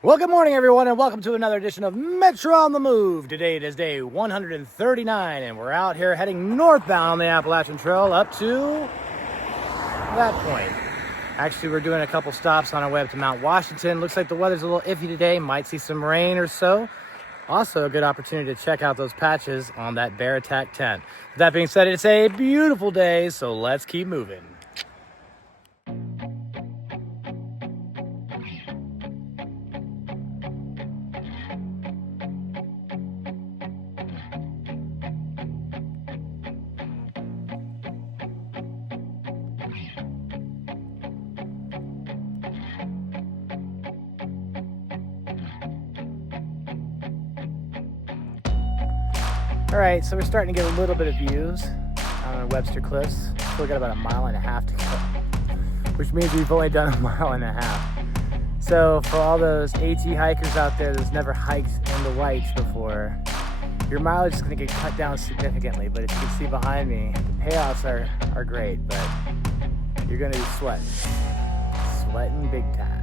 Well, good morning, everyone, and welcome to another edition of Metro on the Move. Today it is day 139, and we're out here heading northbound on the Appalachian Trail up to that point. Actually, we're doing a couple stops on our way up to Mount Washington. Looks like the weather's a little iffy today. Might see some rain or so. Also, a good opportunity to check out those patches on that bear attack tent. With that being said, it's a beautiful day, so let's keep moving. All right, so we're starting to get a little bit of views on Webster Cliffs. Still got about a mile and a half to go, which means we've only done a mile and a half. So for all those AT hikers out there that's never hiked in the whites before, your mileage is gonna get cut down significantly. But if you can see behind me, the payouts are great, but you're gonna be sweating big time.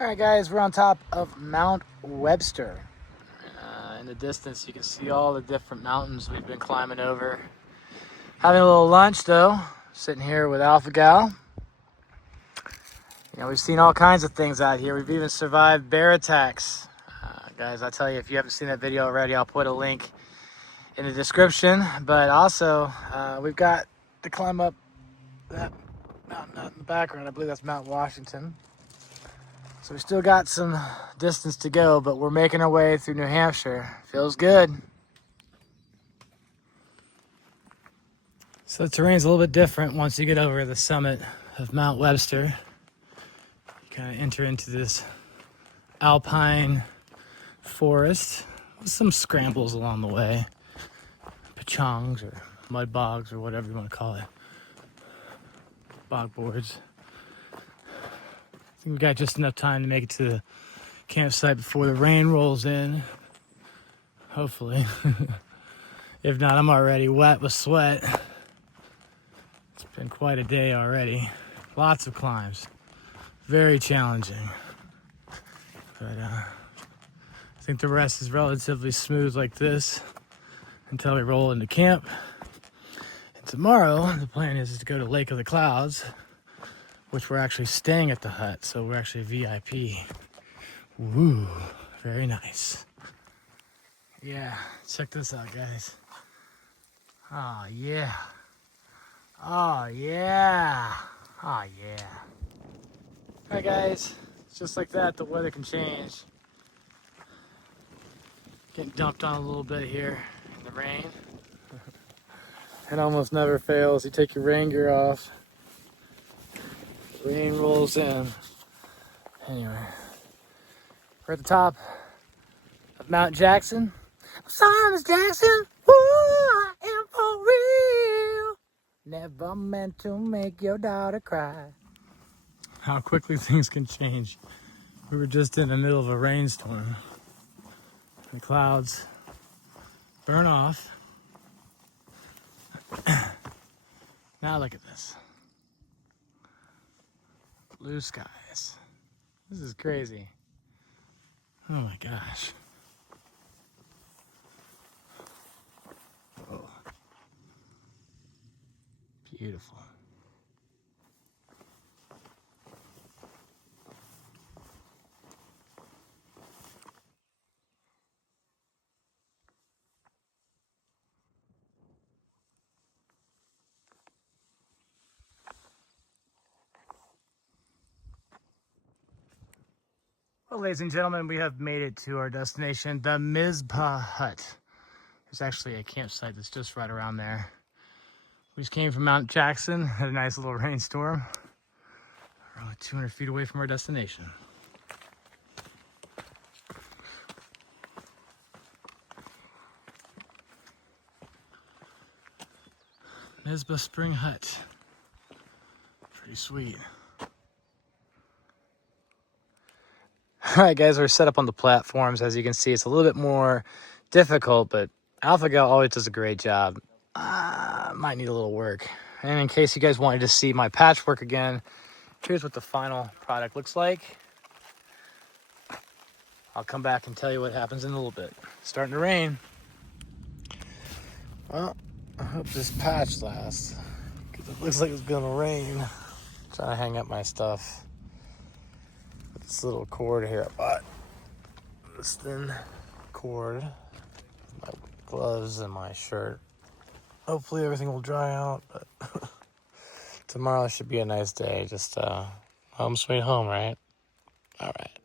All right, guys, we're on top of Mount Webster. In the distance, you can see all the different mountains we've been climbing over. Having a little lunch, though. Sitting here with Alpha Gal. You know, we've seen all kinds of things out here. We've even survived bear attacks. Guys, I tell you, if you haven't seen that video already, I'll put a link in the description. But also, we've got to climb up that mountain out in the background. I believe that's Mount Washington. So we still got some distance to go, but we're making our way through New Hampshire. Feels good. So the terrain's a little bit different once you get over the summit of Mount Webster. You kind of enter into this alpine forest with some scrambles along the way. Pechongs or mud bogs or whatever you want to call it. Bog boards. I think we got just enough time to make it to the campsite before the rain rolls in. Hopefully. If not, I'm already wet with sweat. It's been quite a day already. Lots of climbs. Very challenging. But I think the rest is relatively smooth like this until we roll into camp. And tomorrow, the plan is to go to Lake of the Clouds, which we're actually staying at the hut, so we're actually VIP. Woo, very nice. Yeah, check this out, guys. Oh, yeah. Oh, yeah. Oh, yeah. All right, guys, just like that, the weather can change. Getting dumped on a little bit here in the rain. It almost never fails. You take your rain gear off. Rain rolls in. Anyway, we're at the top of Mount Jackson. I'm sorry, Miss Jackson. Ooh, I am for real. Never meant to make your daughter cry. How quickly things can change. We were just in the middle of a rainstorm. The clouds burn off. Now look at this. Blue skies. This is crazy. Oh my gosh. Oh. Beautiful. Well, ladies and gentlemen, we have made it to our destination, the Mizpah Hut. There's actually a campsite that's just right around there. We just came from Mount Jackson, had a nice little rainstorm. We're only 200 feet away from our destination. Mizpah Spring Hut. Pretty sweet. All right, guys, we're set up on the platforms. As you can see, it's a little bit more difficult, but AlphaGo always does a great job. Might need a little work. And in case you guys wanted to see my patchwork again, here's what the final product looks like. I'll come back and tell you what happens in a little bit. It's starting to rain. Well, I hope this patch lasts, because it looks like it's gonna rain. I'm trying to hang up my stuff. This little cord here I bought. This thin cord, my gloves and my shirt. Hopefully everything will dry out, but tomorrow should be a nice day. Just home sweet home, right? All right.